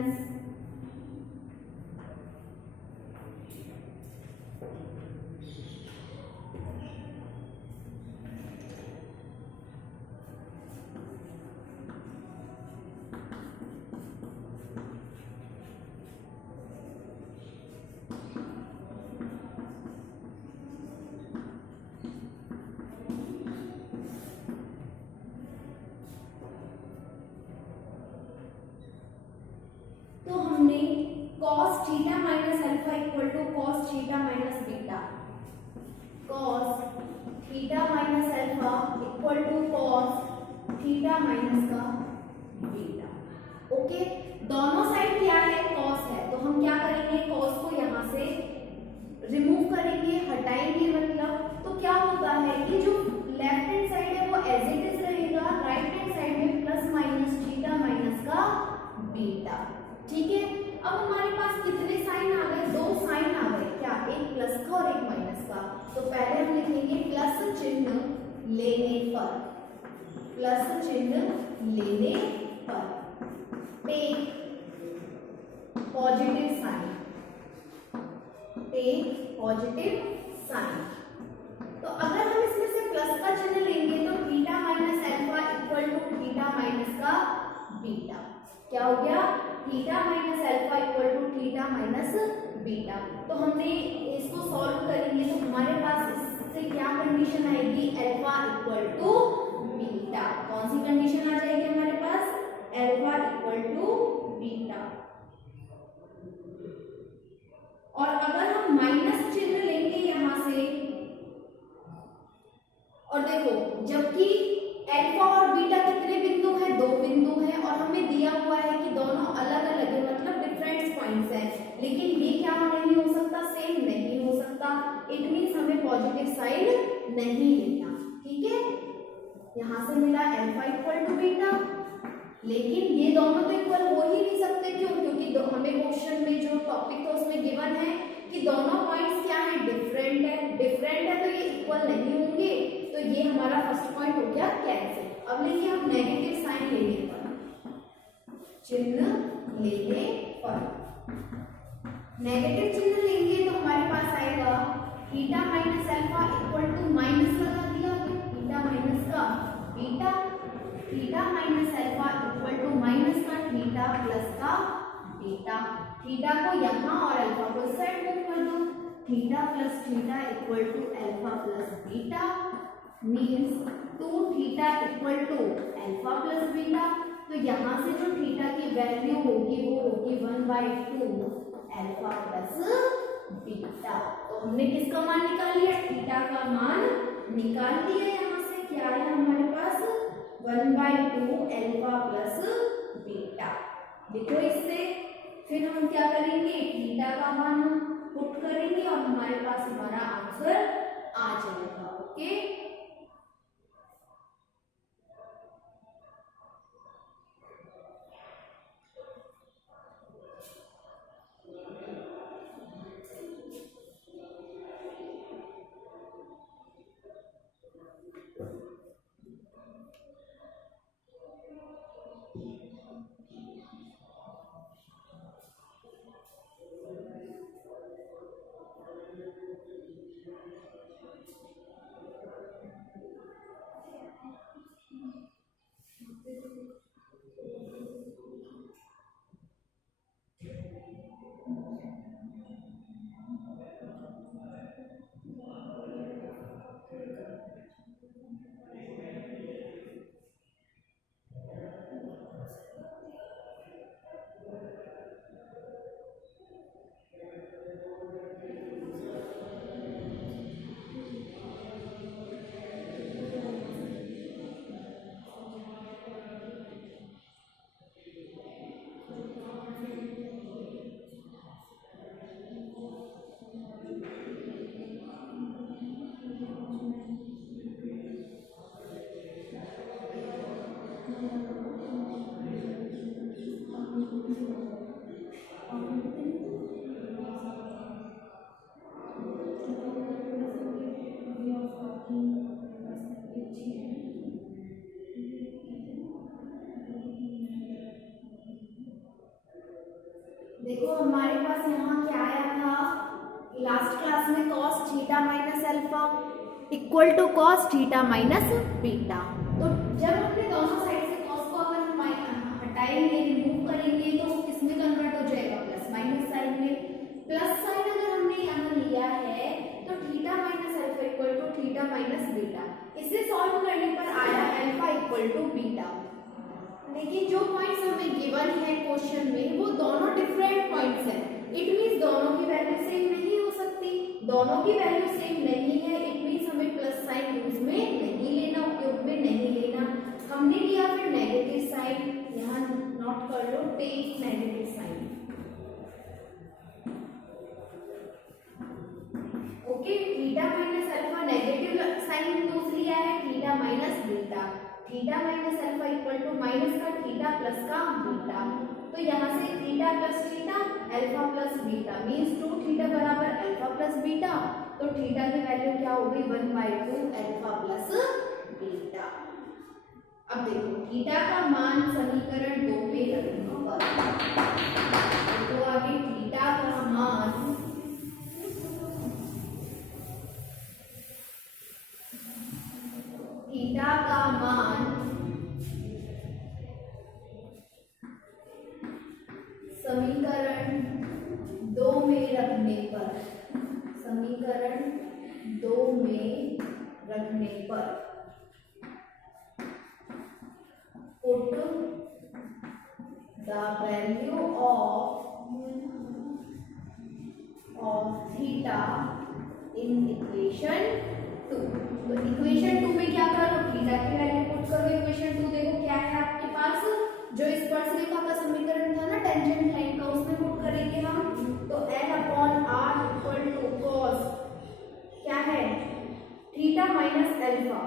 Students. तो हमने cos theta minus alpha equal to cos theta minus beta, cos theta minus alpha equal to cos theta minus का beta. Okay, दोनों side क्या है, cos है, तो हम क्या करेंगे, cos को यहाँ से रिमूव करेंगे, हटाएंगे, मतलब तो क्या होता है कि जो लेफ्ट हैंड साइड है वो एज इट इज रहेगा, राइट हैंड साइड में प्लस माइनस थीटा माइनस का बीटा। ठीक है, अब हमारे पास कितने साइन आ गए, दो साइन आ गए, क्या, एक प्लस का और एक माइनस का। तो पहले हम लिखेंगे प्लस चिन्ह लेने पर, प्लस चिन्ह लेने पर take positive sign, take positive sign. तो अगर हम इसमें से प्लस का चिन्ह लेंगे तो theta minus alpha equal to theta minus का बीटा। क्या हो गया, theta minus alpha equal to theta minus beta. तो हमने इसको सॉल्व करेंगे तो हमारे पास इससे क्या कंडीशन आएगी, अल्फा इक्वल टू बीटा। कौन सी कंडीशन आ जाएगी हमारे पास, अल्फा इक्वल टू बीटा। और अगर हम माइनस चिन्ह लेंगे यहां से, और देखो जबकि अल्फा और बीटा कितने बिंदु हैं, दो बिंदु हैं, और हमें दिया हुआ है कि दोनों अलग अलग है, मतलब डिफरेंट पॉइंट्स हैं, लेकिन ये क्या नहीं हो सकता, सेम नहीं हो सकता। इट मींस हमें पॉजिटिव साइन नहीं लेना। ठीक है, यहां से मिला अल्फा इक्वल टू बीटा, लेकिन ये दोनों तो इक्वल हो ही नहीं सकते। क्यों, क्योंकि हमें क्वेश्चन में जो टॉपिक था उसमें गिवन है कि दोनों पॉइंट्स क्या है, डिफरेंट है, डिफरेंट है तो ये इक्वल नहीं होंगे। तो ये हमारा फर्स्ट पॉइंट हो गया कैंसिल। अब लेंगे हम नेगेटिव साइन लेने पर, चिन्ह लेने पर नेगेटिव चिन्ह लेंगे तो हमारे पास आएगा theta minus alpha equal to, minus लगा दिया, थीटा माइनस का beta, theta minus alpha equal to minus का थीटा प्लस का बीटा। थीटा को यहाँ और अल्फा को इस साइड मूव कर दो, theta plus theta equal to alpha plus beta, means 2 theta equal to alpha plus beta. तो यहाँ से जो थीटा की वैल्यू होगी वो होगी 1/2 अल्फा प्लस बीटा। तो हमने किसका मान निकाल लिया, थीटा का मान निकाल लिया। यहाँ से क्या है हमारे पास, 1/2 अल्फा प्लस बीटा। देखो इससे फिर हम क्या करेंगे, थीटा का मान पुट करेंगे और हमारे पास हमारा आंसर आ जाएगा। ओके, देखो हमारे पास यहाँ क्या आया था लास्ट क्लास में, cos theta minus alpha equal to cos theta minus beta. तो जब अपने दोनों साइड से cos को अगर हम हटाएंगे, रिमूव करेंगे, तो किसमें कन्वर्ट हो जाएगा, प्लस माइनस साइन में। प्लस साइन अगर हमने यहाँ लिया है तो theta minus alpha equal to theta minus beta. इसे सॉल्व करने पर आया अल्फा इक्वल टू बीटा। लेकिन जो पॉइंट्स हमें गिवन है क्वेश्चन में वो दोनों डिफरेंट पॉइंट्स हैं। इट मींस दोनों की वैल्यू सेम नहीं हो सकती। दोनों की वैल्यू सेम नहीं है, इट मींस हमें प्लस साइन यूज में नहीं लेना, उपयोग में नहीं लेना। हमने लिया फिर नेगेटिव साइन, यहाँ नोट कर लो, take negative sign. Okay, theta minus alpha negative sign use लिया है, theta minus beta. Theta minus alpha equal to minus का थीटा प्लस का बीटा। तो यहाँ से theta plus theta alpha plus beta means 2 theta बराबर अल्फा प्लस बीटा। तो theta की वैल्यू क्या हो गई, 1/2 अल्फा प्लस बीटा। अब देखो थीटा का मान समीकरण 2 में रखने पर, तो आगे थीटा का मान समीकरण 2 में रखने पर, समीकरण 2 में रखने पर put the value of theta in equation 2। तो इक्वेशन 2 में क्या करो, थीटा की वैल्यू पुट करो। इक्वेशन 2 देखो क्या है आपके पास, जो स्पर्शरेखा का समीकरण था ना टेंजेंट लाइन का, उसमें पुट करेंगे हम। तो L upon are equal to cos क्या है, theta minus alpha,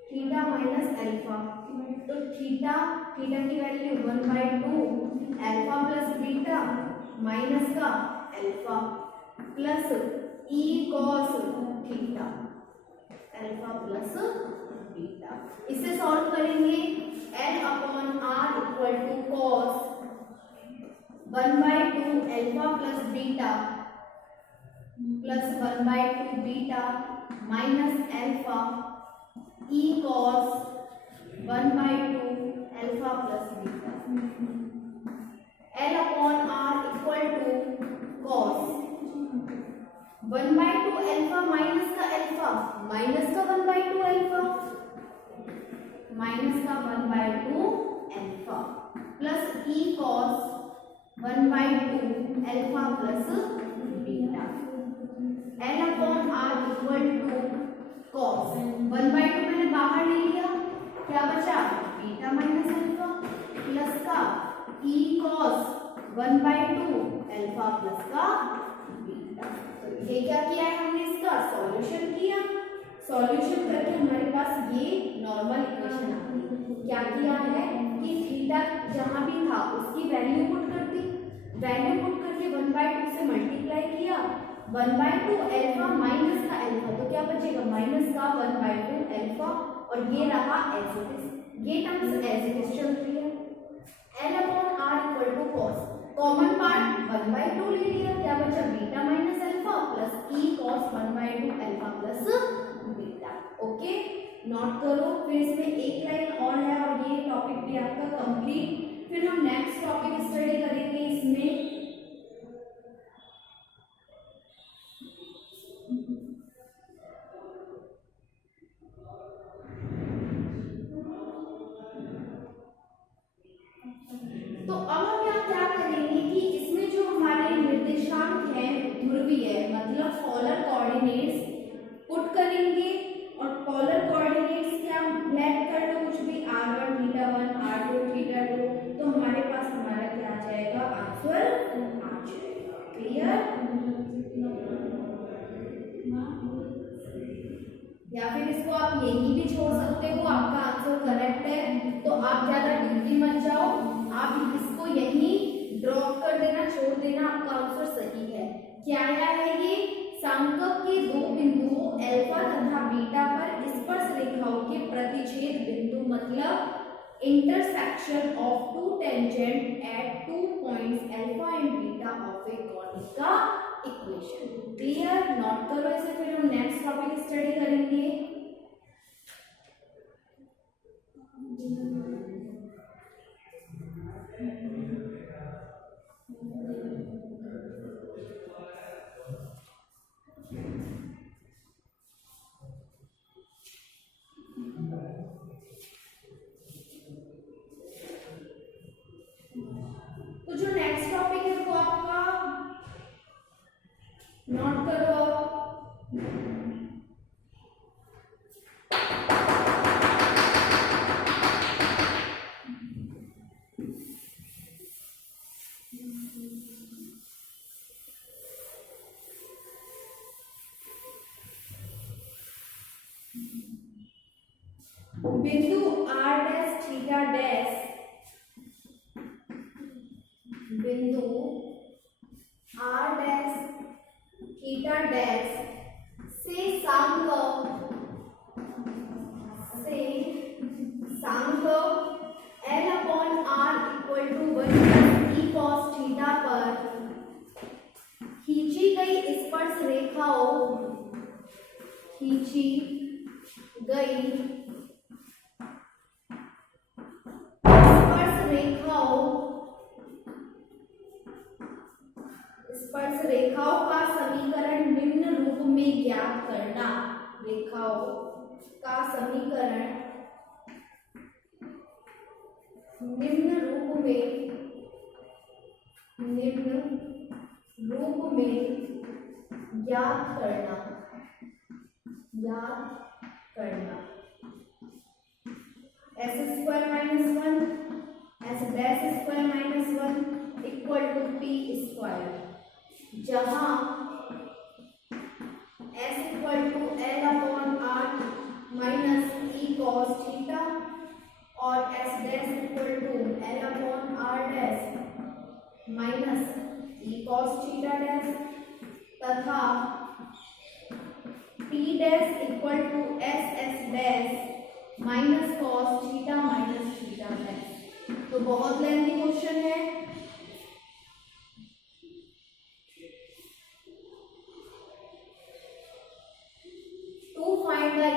theta minus alpha. तो थीटा की value 1/2 alpha plus beta minus का alpha plus e cos theta alpha plus beta. इसे सॉल्व करेंगे, L upon are equal to cos 1/2 alpha plus beta plus 1/2 beta minus alpha e cos 1/2 alpha plus beta. L upon are equal to cos 1/2 alpha minus का alpha, minus का 1/2 alpha, minus का 1/2 alpha plus e cos 1/2 alpha plus beta. L upon are equal to cos 1/2 मैंने बाहर ले लिया, क्या बचा, beta minus alpha plus का ई कॉस 1/2 अल्फा प्लस का बीटा। तो ये क्या किया है हमने, इसका सॉल्यूशन किया। सॉल्यूशन करके हमारे पास ये नॉर्मल इक्वेशन आ गई। क्या किया है कि थीटा जहां भी था उसकी वैल्यू पुट कर दी, वैल्यू पुट करके 1/2 से मल्टीप्लाई किया, 1/2 अल्फा माइनस का अल्फा, तो क्या बचेगा, माइनस का 1/2 अल्फा, और ये रहा एज इट इज, ये टर्म्स एज इट इज चल रही है। L upon are equal to cos, common part 1/2 ले लिया, क्या बचा, beta minus alpha plus e cos 1/2 alpha plus beta. Okay, note करो। फिर इसमें एक लाइन और है और ये टॉपिक भी आपका कंप्लीट। फिर हम नेक्स्ट टॉपिक स्टडी करेंगे इसमें तो अब हम यहाँ क्या करेंगे कि इसमें जो हमारे निर्देशांक हैं ध्रुवीय मतलब पोलर कोऑर्डिनेट्स पुट करेंगे, और पोलर कोऑर्डिनेट्स क्या ब्लैक कर लो कुछ भी, r1 थीटा 1 r2 थीटा 2, तो हमारे पास हमारा क्या आ जाएगा, आंसर आ जाएगा। क्लियर, या फिर इसको आप यही भी छोड़ सकते हो, आपका आंसर करेक्ट है तो आप ज्यादा डीपली मत जाओ, आप इसको यही ड्रॉप कर देना, छोड़ देना, आपका आंसर सही है। क्या है ये, सांकक के दो बिंदुओं अल्फा तथा बीटा पर स्पर्श रेखाओं के प्रतिच्छेद बिंदु मतलब intersection of two tangent at 2 points of a conic का इक्वेशन। क्लियर? नोट करो इसे, फिर हम नेक्स्ट टॉपिक स्टडी करेंगे। तो जो नेक्स्ट टॉपिक है वो आपका नोट करो। बिंदु r डैश थीटा डैश, बिंदु r डैश थीटा डैश से सांग l upon r equal to 1 plus e cos theta पर खींची गई स्पर्श रेखाओं स्पर्श रेखाओं का समीकरण निम्न रूप में ज्ञात करना। रेखाओं का समीकरण निम्न रूप में ज्ञात करना s square minus 1 s dash square minus 1 equal to p square, जहां s equal to l upon r minus e cos theta और s dash equal to l upon r dash minus e cos theta dash तथा p dash equal to s dash minus cos theta minus theta dash. तो बहुत lengthy question है। To find the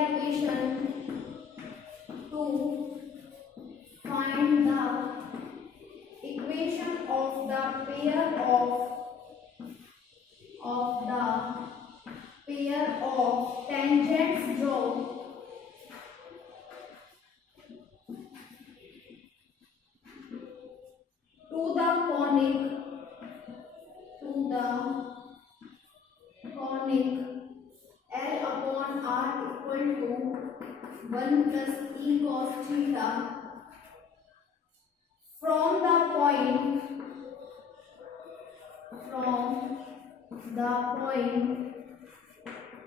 equation of the pair of tangents drawn to the conic L upon R equal to 1 plus e cos theta from the point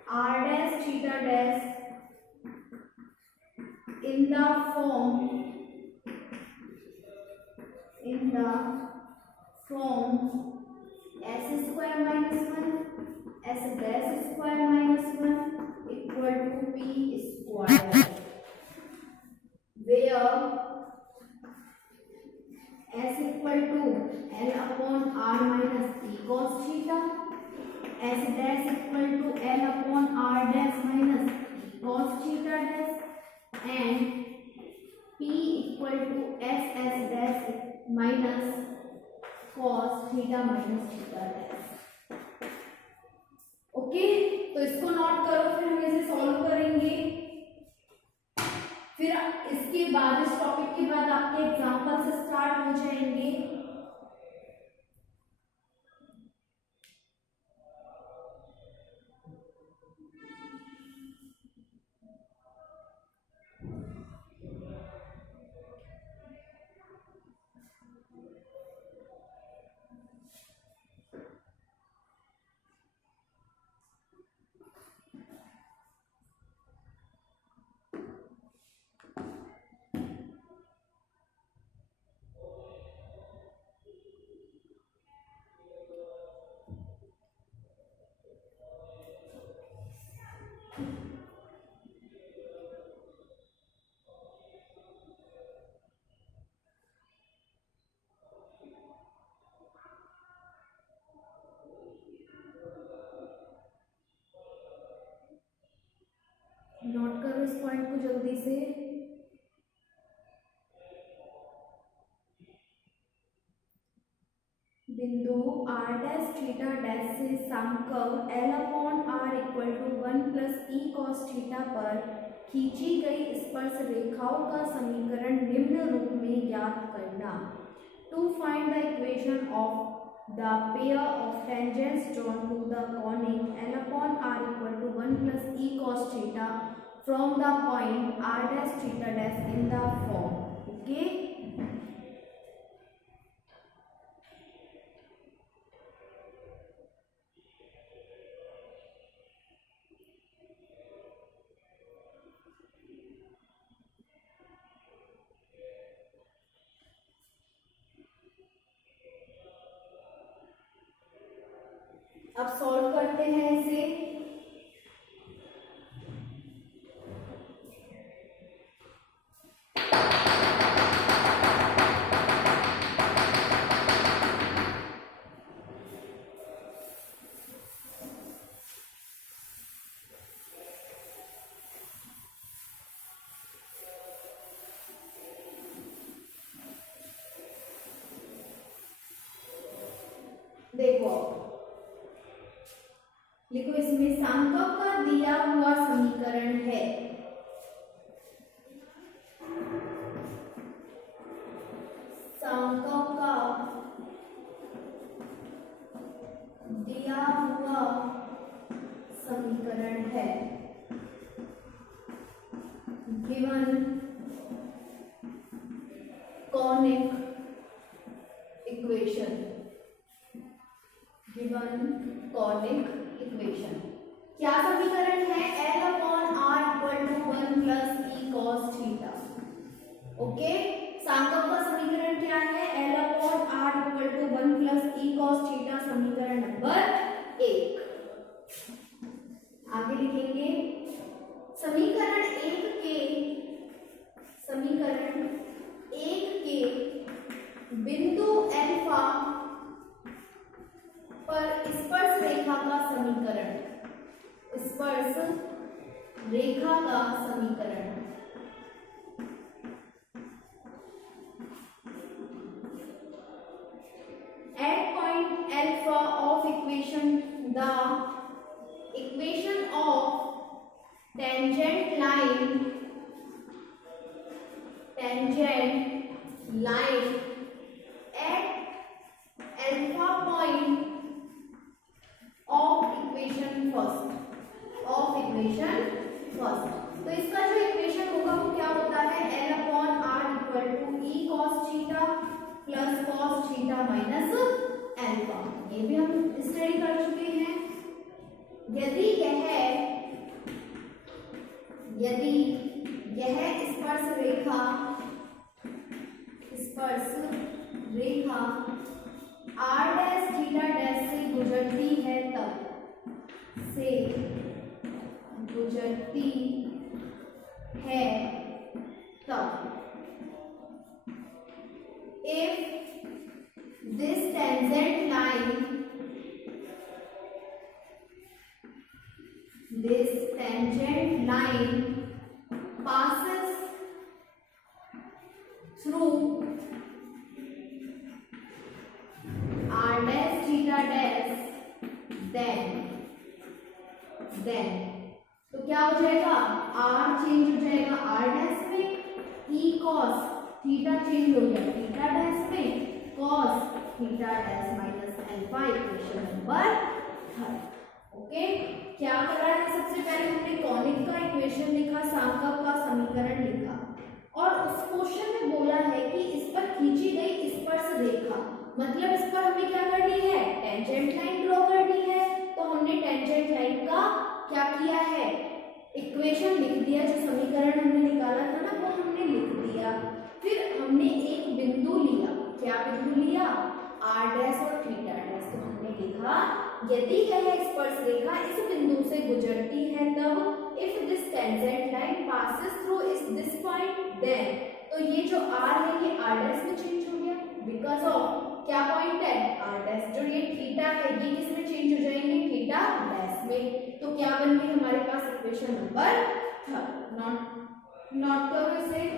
R dash theta dash in the form s square minus 1 s dash square minus 1 equal to p square, where s equal to l upon r minus e cos theta, s dash equal to l upon r dash minus e cos theta dash, and p equal to s dash minus cos theta minus theta dash। Okay, तो इसको note करो, फिर हम इसे solve करेंगे। फिर इसके बाद इस टॉपिक के बाद आपके एग्जांपल से स्टार्ट हो जाएंगे। नोट करो इस पॉइंट को जल्दी से। बिंदु r डैश थीटा डैश से समकोण l upon r equal to 1 plus e cos theta पर खींची गई स्पर्श रेखाओं का समीकरण निम्न रूप में ज्ञात करना। To find the equation of the pair of tangents drawn to the conic l upon r equal to 1 plus e cos theta from the point r dash theta dash in the form. Okay, अब solve करते हैं इसे। देखो, लिखो इसमें समकोण का दिया हुआ समीकरण है। समकोण का दिया हुआ समीकरण है। Given conic equation, given conic equation क्या समीकरण है? L upon R equal to 1 plus e cos theta. Okay, समकोण का समीकरण क्या है? L upon R equal to 1 plus e cos theta, समीकरण नंबर 1। आगे लिखेंगे समीकरण 1 के बिंदु अल्फा पर स्पर्श रेखा का समीकरण, स्पर्श रेखा का समीकरण। At point alpha of equation, the equation of tangent line at alpha point of equation first. तो इसका जो इक्वेशन होगा वो क्या होता है? L upon R equal to e cos theta plus cos theta minus alpha. ये भी हम स्टडी कर चुके हैं। यदि यह स्पर्श रेखा r डैश थीटा डैश से गुजरती है तब if this tangent line passes through r dash theta dash, then तो क्या हो जाएगा? r चेंज हो जाएगा r डैश में, e cos थीटा चेंज हो गया थीटा डैश में, cos theta dash minus alpha, equation number 3। Okay, क्या करा है? सबसे पहले हमने कॉनिक का इक्वेशन लिखा, समकोण का समीकरण लिखा, और उस क्वेश्चन में बोला है कि इस पर खींची गई स्पर्श रेखा, मतलब इस पर हमें क्या करनी है? टेंजेंट लाइन ड्रॉ करनी है। तो हमने टेंजेंट लाइन का क्या किया है? इक्वेशन लिख दिया, जो समीकरण हमने निकाला था ना वो हमने लिख दिया। फिर हमने एक बिंदु लिया, क्या बिंदु लिया? r डैश और थीटा डैश। तो हमने लिखा यदि यह स्पर्श रेखा इस बिंदु से गुजरती है तब if this tangent line passes through this point then, तो ये जो r है ये r डैश में चेंज हो गया बिकॉज ऑफ क्या पॉइंट है? r dash. जो ये थीटा है ये किस में चेंज हो जाएंगे? थीटा डैश में। तो क्या बन गई हमारे पास इक्वेशन नंबर नॉट करो इसे।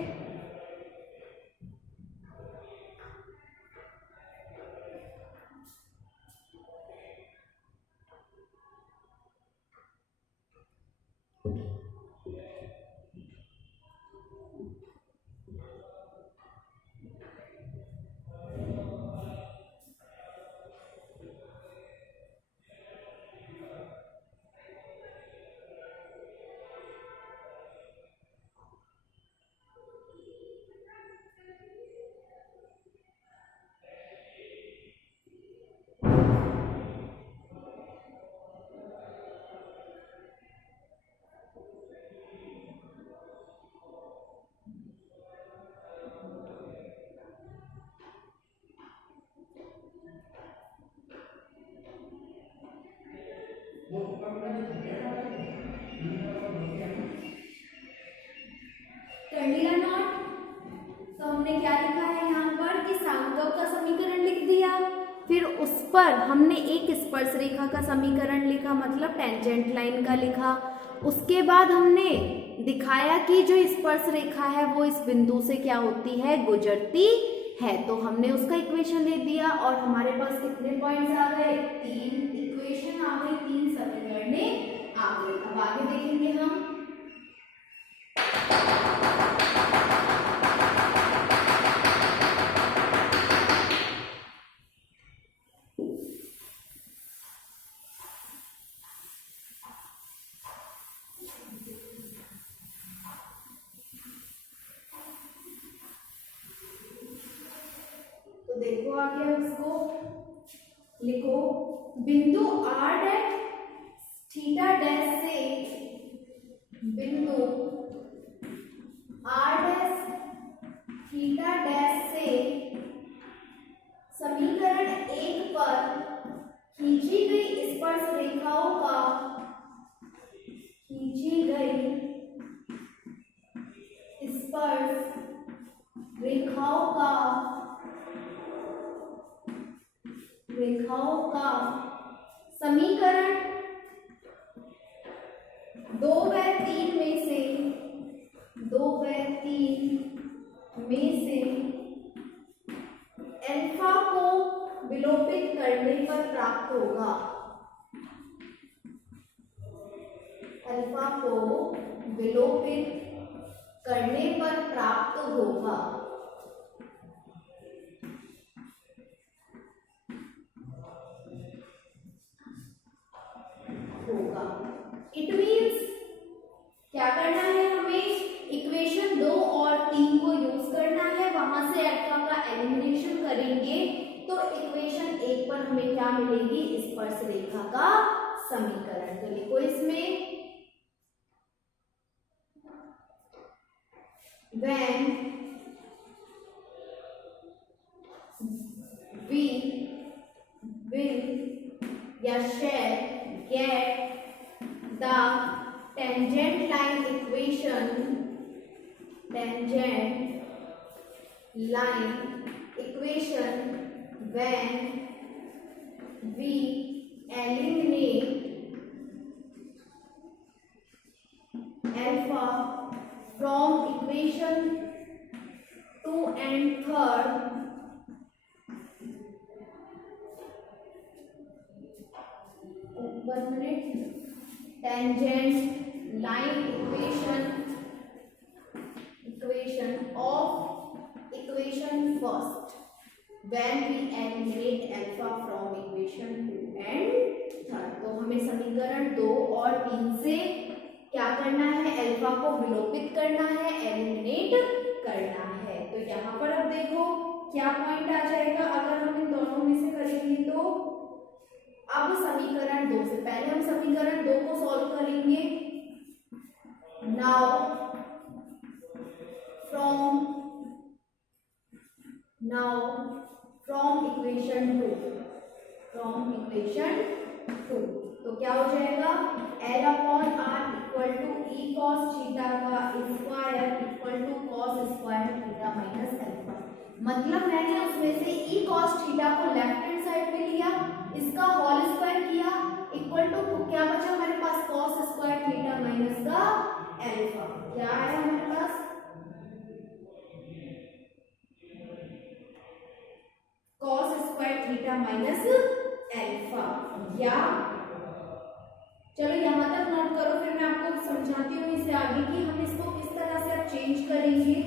कर लिया नोट। तो हमने क्या लिखा है यहाँ पर कि सांख्यिक का समीकरण लिख दिया, फिर उस पर हमने एक स्पर्श रेखा का समीकरण लिखा, मतलब टेंजेंट लाइन का लिखा। उसके बाद हमने दिखाया कि जो स्पर्श रेखा है वो इस बिंदु से क्या होती है, गुजरती है। तो हमने उसका इक्वेशन दे दिया और हमारे पास कितने पॉइंट्स आ गए, 3 इक्वेशन आ गई, 3 समीकरणे आ गई। अब आगे देखेंगे हम। तो देखो आगे हम इसको लिखो, बिंदु r डैश थीटा डैश से, बिंदु r डैश थीटा डैश से समीकरण 1 पर खींची गई स्पर्श रेखाओं का, खींची गई स्पर्श रेखाओं का समीकरण 2 व 3 में से, 2 व 3 में से अल्फा को विलोपित करने पर प्राप्त होगा, अल्फा को विलोपित करने पर प्राप्त होगा। इट मीन्स क्या करना है, हमें इक्वेशन 2 और 3 को यूज करना है, वहां से अल्फा का एलिमिनेशन करेंगे तो इक्वेशन 1 पर हमें क्या मिलेगी, स्पर्श रेखा का समीकरण। तो लिखो इसमें, when we will या shall get the tangent line equation, tangent line equation when we eliminate alpha from equation 2 and 3rd, tangent line equation of equation first when we eliminate alpha from equation 2 and 3rd। तो हमें समीकरण 2 और 3 से क्या करना है, alpha को विलोपित करना है, एलिमिनेट करना है। तो यहाँ पर अब देखो क्या पॉइंट आ जाएगा अगर हम इन दोनों में से करेंगे। तो अब समीकरण 2 से पहले हम समीकरण 2 को सॉल्व करेंगे। नाउ फ्रॉम इक्वेशन 2, तो क्या हो जाएगा, L upon R equal to e cos theta का square equal to cos square theta minus alpha. मतलब मैंने उसमें से ई कॉस थीटा को लेफ्ट हैंड साइड में लिया, इसका होल स्क्वायर किया, इक्वल टू क्या बचा हमारे पास, कॉस स्क्वायर थीटा माइनस का एल्फा। क्या आया हमारे पास? Cos square theta minus alpha. या चलो यहां तक नोट करो, फिर मैं आपको समझाती हूँ इससे आगे कि हम इसको किस तरह से अब चेंज करेंगे।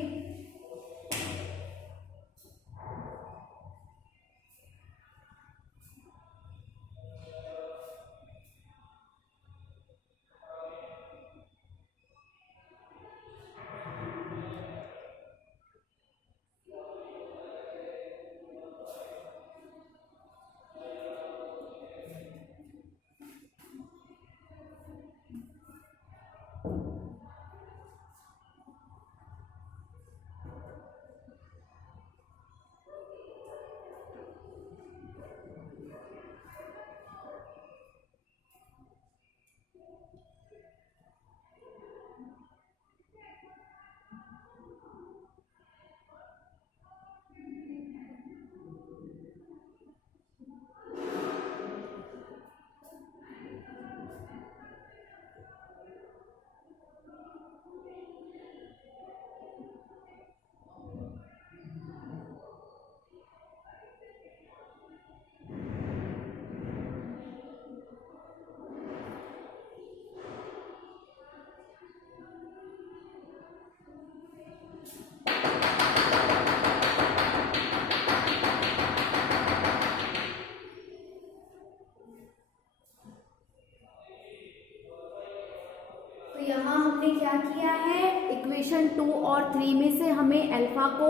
यहाँ हमने क्या किया है, इक्वेशन 2 और 3 में से हमें अल्फा को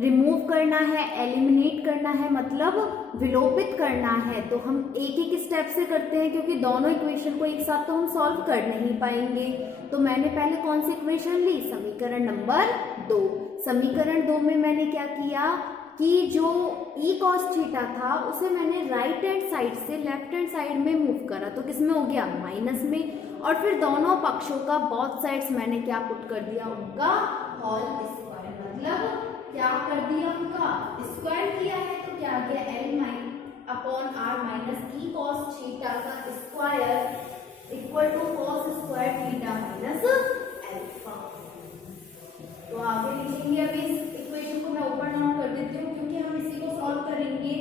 रिमूव करना है, एलिमिनेट करना है, मतलब विलोपित करना है। तो हम एक एक स्टेप से करते हैं क्योंकि दोनों इक्वेशन को एक साथ तो हम सॉल्व कर नहीं पाएंगे। तो मैंने पहले कौन सी इक्वेशन ली? समीकरण नंबर 2। समीकरण 2 में मैंने क्या किया कि जो e cos थीटा था उसे मैंने राइट हैंड साइड से लेफ्ट हैंड साइड में मूव करा, तो किसमें हो गया? माइनस में। और फिर दोनों पक्षों का बोथ साइड्स मैंने क्या पुट कर दिया? उनका होल स्क्वायर, मतलब क्या कर दिया? उनका स्क्वायर किया है। तो क्या आ गया? L upon are minus e cos theta का square equal to cos square theta minus alpha. तो आगे लिखेंगे, अभी इस इक्वेशन को मैं ऊपर डाउन कर देती हूँ क्योंकि हम इसी को सॉल्व करेंगे।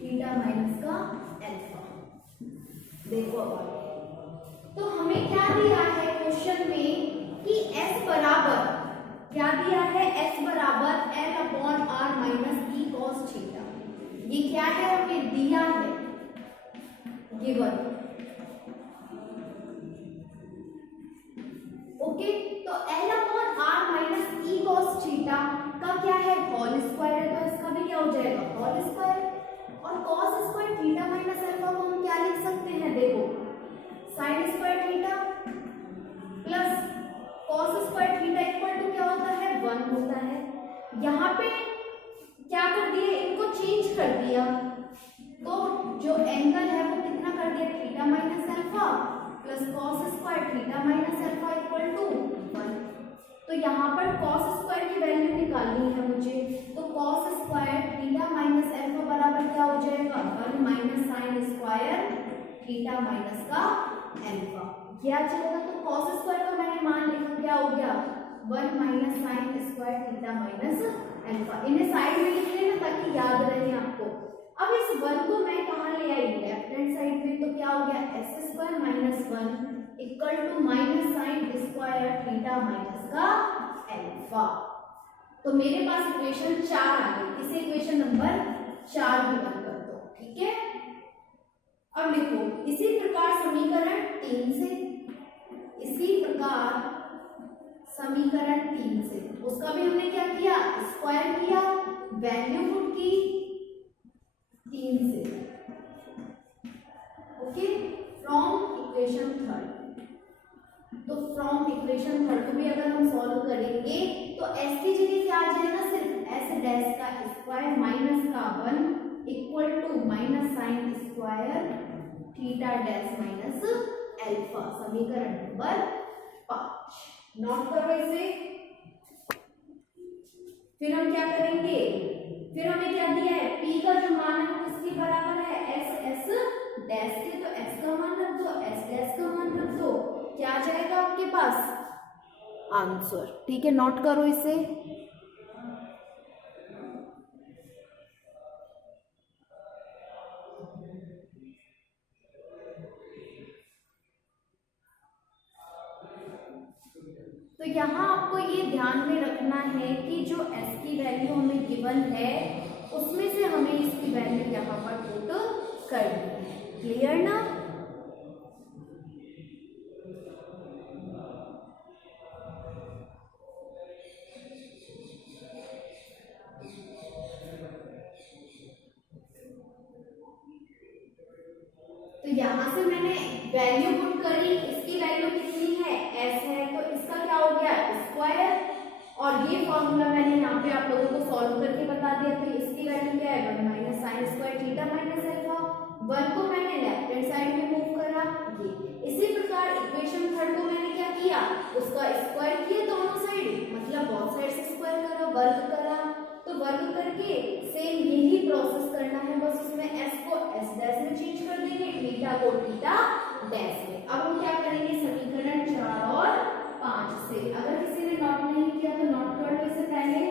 थीटा माइनस का एल्फा। देखो अब तो हमें क्या दिया है क्वेश्चन में कि s बराबर क्या दिया है? s बराबर L upon are minus e cos theta. ये क्या है? हमें दिया है, गिवन। ओके, तो L upon are minus e cos theta का क्या है? होल स्क्वायर है, तो इसका भी क्या हो जाएगा? Whole square. और cos square theta minus alpha को हम क्या लिख सकते हैं? देखो, sine square theta plus cos square theta equal to क्या होता है? 1 होता है। यहाँ पे क्या कर दिए? इनको चेंज कर दिया, तो जो एंगल है वो कितना कर दिया? Theta minus alpha plus cos square theta minus alpha equal to 1। तो यहाँ पर कॉस स्क्वायर की वैल्यू निकालनी है मुझे, तो cos square theta minus alpha बराबर क्या हो जाएगा? 1 minus sine square theta minus का अल्फा। क्या चलेगा? तो कॉस स्क्वायर का मैंने मान लिखा, क्या हो गया? 1 minus sine square theta minus alpha. इन्हें साइड में लिख लेना ताकि याद रहे आपको। अब इस 1 को मैं कहाँ ले आई? लेफ्ट हैंड साइड में। तो क्या हो गया? s square minus 1 equal to minus sine square theta minus का अल्फा। तो मेरे पास इक्वेशन 4 आ गई। इसे इक्वेशन नंबर 4 भी बन कर दो, ठीक है। अब लिखो, इसी प्रकार समीकरण 3 से, इसी प्रकार समीकरण 3 से, उसका भी हमने क्या किया? स्क्वायर किया, वैल्यू पुट की 3 से। Okay, from equation 3। तो फ्रॉम इक्वेशन 3 भी अगर हम सॉल्व करेंगे तो s की जगह क्या आ जाएगा? सिर्फ s डैश का स्क्वायर माइनस का 1 equal to minus sine square theta dash minus alpha. समीकरण नंबर 5 नोट करो इसे। फिर हम क्या करेंगे? फिर हमें क्या दिया है, p का जो मान है वो किसके बराबर है, s s डैश के, तो s का मान रख दो, s डैश का मान रख दो, क्या आ जाएगा आपके पास आंसर। ठीक है, नोट करो इसे। तो यहाँ आपको ये ध्यान में रखना है कि जो s की वैल्यू हमें गिवन है उसमें से हमें इसकी वैल्यू यहाँ पर पुट करनी है। क्लियर ना? तो यहाँ से मैंने वैल्यू पुट करी, इसकी वैल्यू कितनी है, s है, तो इसका क्या हो गया स्क्वायर, और ये फॉर्मूला मैंने यहाँ पे आप लोगों को सॉल्व करके बता दिया। तो इसकी वैल्यू क्या है, 1 minus sine square theta minus alpha. 1 को मैंने लेफ्ट हैंड साइड में मूव करा, ये इसी प्रकार इक्वेशन थर्ड को मैंने क्या किया, उसका स्क्वायर किया दोनों साइड, मतलब बहुत साइड से स्क्वायर करा, वर्ग करा, तो वर्ग करके सेम यही प्रोसेस करना है, बस उसमें s को s डैश में चेंज कर देंगे, थीटा को थीटा डैश में। अब हम क्या करेंगे, समीकरण 4 और 5 से, अगर किसी ने नोट नहीं किया तो नोट कर लो इसे पहले।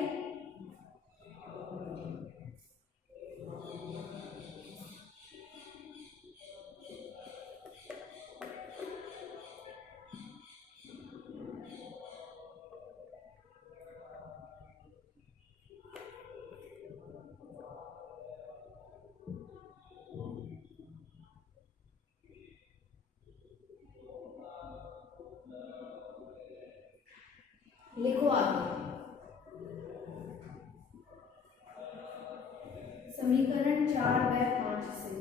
लिखो आगे, समीकरण 4 व 5 से।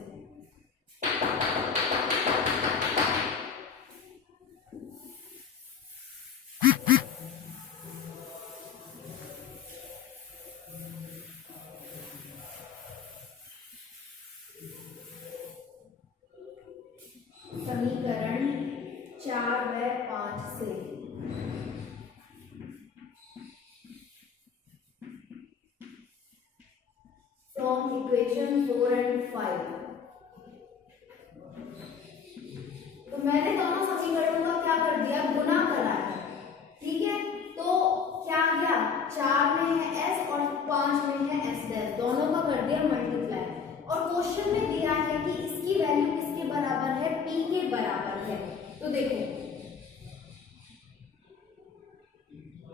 समीकरण 4 व 5 से from equation 4 and 5। तो मैंने दोनों समीकरणों का क्या कर दिया, गुना करा है। ठीक है, तो क्या आ गया, 4 में है s और 5 में है s डैश, दोनों का कर दिया मल्टीप्लाई। और क्वेश्चन में दिया है कि इसकी वैल्यू किसके बराबर है, p के बराबर है। तो देखो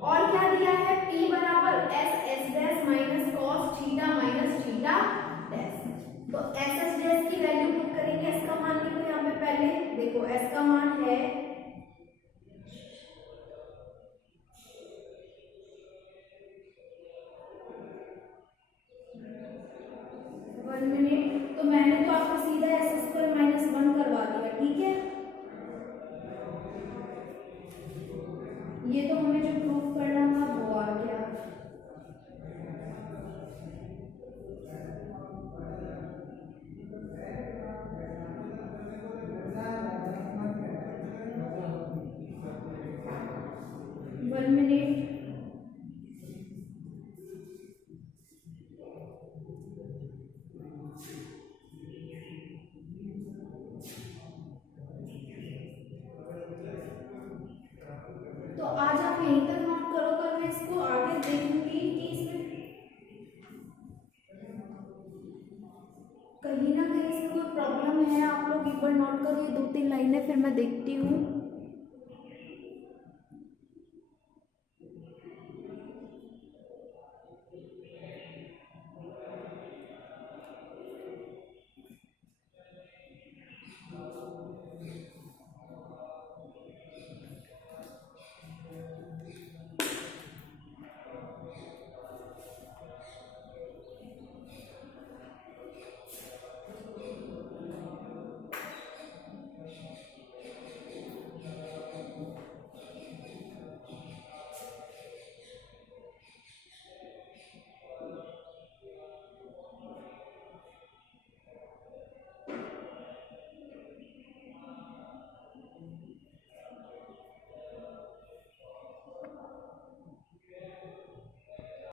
और क्या दिया है, p बराबर s s dash minus cos theta minus theta dash. तो s s डैश की वैल्यू पुट करेंगे, s का मान लिखो यहाँ पे पहले, देखो s का मान है 1 मिनट, तो मैंने तो आपको सीधा s स्क्वायर माइनस 1 करवा दिया। ठीक है, ये तो हमें जो प्रूफ करना था वो आ गया। वन मिनट, तो आज आप यहीं तक नोट करो, कल मैं इसको आगे देखूंगी कि इसमें कहीं ना कहीं इसमें कोई प्रॉब्लम है। आप लोग एक बार नोट करो ये 2-3 लाइनें, फिर मैं देखती हूँ।